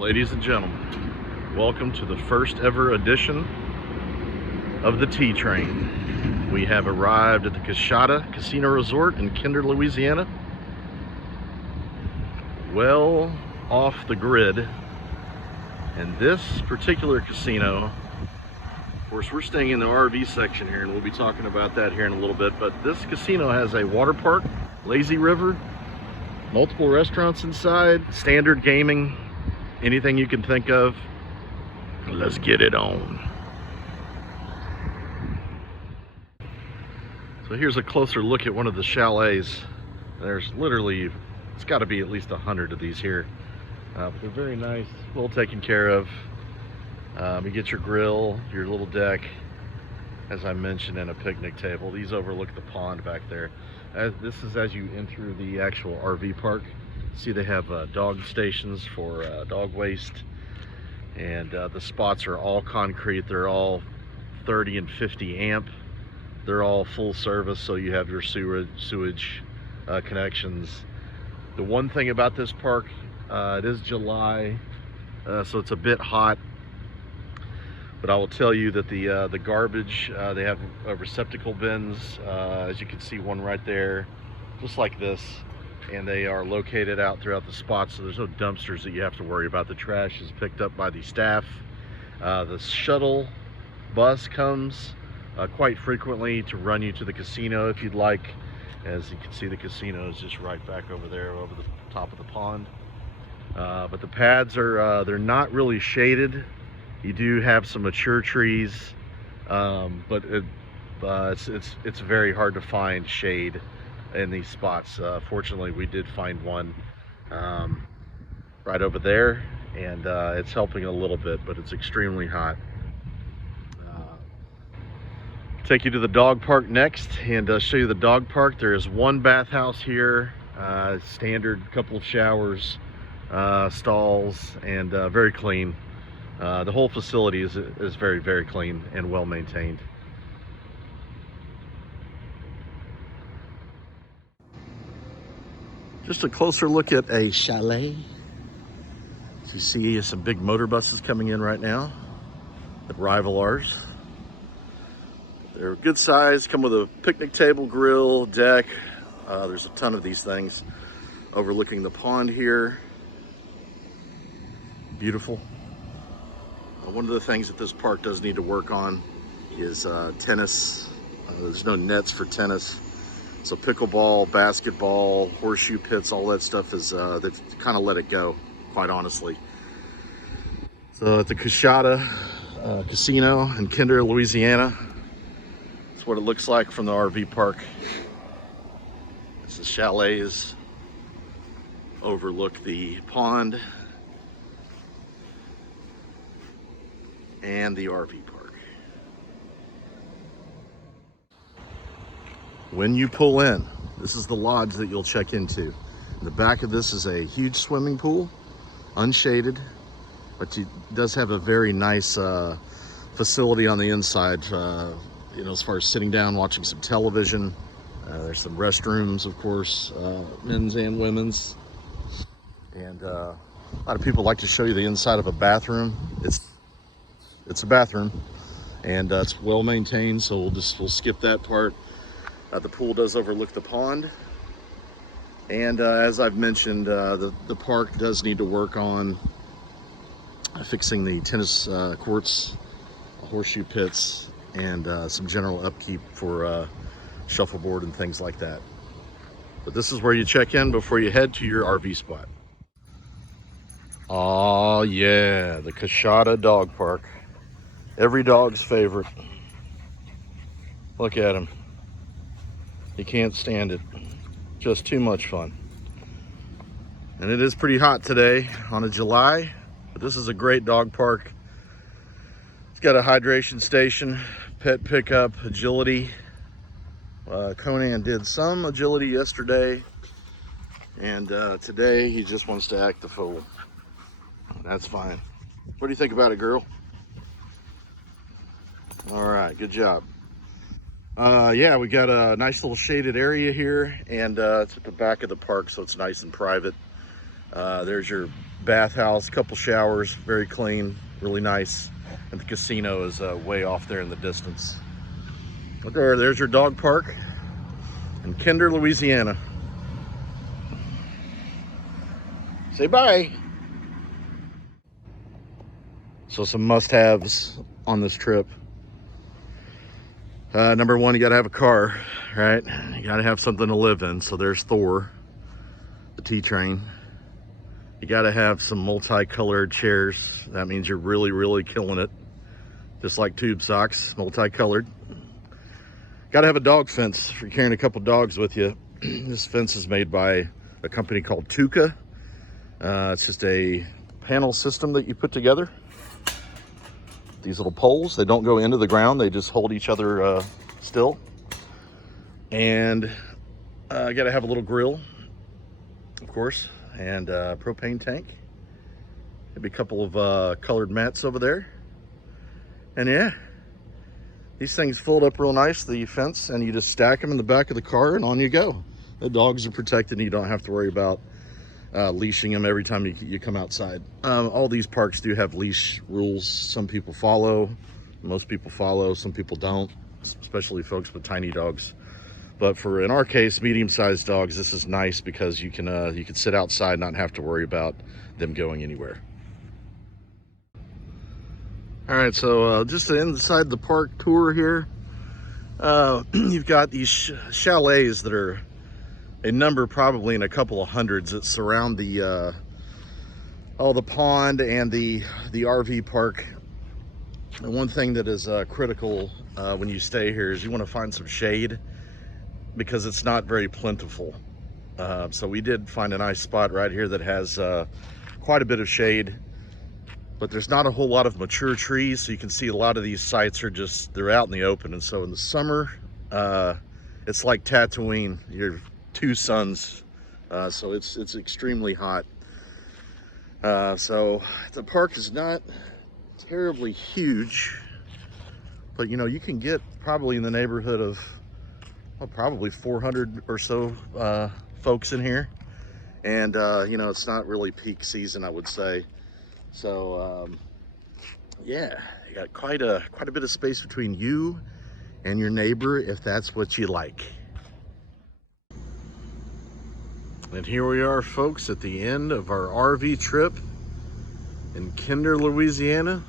Ladies and gentlemen, welcome to the first ever edition of the T Train. We have arrived at the Coushatta Casino Resort in Kinder, Louisiana. Well off the grid. And this particular casino, of course, we're staying in the RV section here, and we'll be talking about that here in a little bit, but this casino has a water park, lazy river, multiple restaurants inside, standard gaming, anything you can think of. Let's get it on. So here's a closer look at one of the chalets. There's literally, it's got to be at least 100 of these here. But they're very nice, well taken care of. You get your grill, your little deck, as I mentioned, and a picnic table. These overlook the pond back there. This is as you enter the actual RV park. See, they have dog stations for dog waste, and the spots are all concrete. They're all 30 and 50 amp. They're all full service, so you have your sewage connections. The one thing about this park, it is July, so it's a bit hot. But I will tell you that the garbage, they have receptacle bins, as you can see, one right there, just like this, and they are located out throughout the spots, so there's no dumpsters that you have to worry about. The trash is picked up by the staff. The shuttle bus comes quite frequently to run you to the casino if you'd like. As you can see, the casino is just right back over there, over the top of the pond. But the pads are, they're not really shaded. You do have some mature trees, but it's very hard to find shade in these spots. Fortunately, we did find one right over there, and it's helping a little bit, but it's extremely hot. Take you to the dog park next, and show you the dog park. There is one bathhouse here, standard couple of showers, stalls, and very clean. The whole facility is very, very clean and well maintained. Just a closer look at a chalet. As you see, some big motor buses coming in right now that rival ours. They're good size, come with a picnic table, grill, deck. There's a ton of these things overlooking the pond here. Beautiful. One of the things that this park does need to work on is tennis. There's no nets for tennis. So pickleball, basketball, horseshoe pits, all that stuff is, they've kind of let it go, quite honestly. So at the Coushatta Casino in Kinder, Louisiana, that's what it looks like from the RV park. The chalets overlook the pond and the RV park. When you pull in, this is the lodge that you'll check into. In the back of this is a huge swimming pool, unshaded, but it does have a very nice facility on the inside, you know, as far as sitting down, watching some television. There's some restrooms, of course, men's and women's. And a lot of people like to show you the inside of a bathroom. It's a bathroom, and it's well maintained, so we'll skip that part. The pool does overlook the pond, and as I've mentioned, the park does need to work on fixing the tennis courts, horseshoe pits, and some general upkeep for shuffleboard and things like that. But this is where you check in before you head to your RV spot. Oh yeah, the Coushatta Dog Park. Every dog's favorite. Look at him. He can't stand it. Just too much fun. And it is pretty hot today on a July, but this is a great dog park. It's got a hydration station, pet pickup, agility. Conan did some agility yesterday, and today he just wants to act the fool. That's fine. What do you think about it, girl? All right, good job. Yeah, we got a nice little shaded area here, and it's at the back of the park, so it's nice and private. There's your bathhouse, couple showers, very clean, really nice. And the casino is way off there in the distance. But there's your dog park in Kinder, Louisiana. Say bye. So some must-haves on this trip. Number one, you gotta have a car, right? You gotta have something to live in. So there's Thor, the T-Train. You gotta have some multicolored chairs. That means you're really, really killing it. Just like tube socks, multicolored. Gotta have a dog fence if you're carrying a couple dogs with you. This fence is made by a company called Coushatta. It's just a panel system that you put together. These little poles, they don't go into the ground, they just hold each other still. And you gotta have a little grill, of course, and a propane tank. Maybe a couple of colored mats over there. And yeah, these things fold up real nice, the fence, and you just stack them in the back of the car and on you go. The dogs are protected and you don't have to worry about leashing them every time you come outside. All these parks do have leash rules. Some people follow, most people follow, some people don't, especially folks with tiny dogs. But in our case, medium-sized dogs, this is nice because you can sit outside and not have to worry about them going anywhere. All right, so just inside the park tour here, you've got these chalets that are a number probably in a couple of hundreds that surround the pond and the RV park. And one thing that is critical when you stay here is you want to find some shade because it's not very plentiful. So we did find a nice spot right here that has quite a bit of shade, but there's not a whole lot of mature trees. So you can see a lot of these sites are they're out in the open. And so in the summer, it's like Tatooine. You're two suns, so it's extremely hot. So the park is not terribly huge, but you can get probably in the neighborhood of probably 400 or so folks in here, and it's not really peak season, I would say. So yeah, you got quite a bit of space between you and your neighbor if that's what you like. And here we are, folks, at the end of our RV trip in Kinder, Louisiana,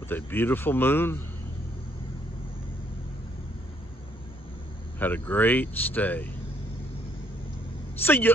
with a beautiful moon. Had a great stay. See ya!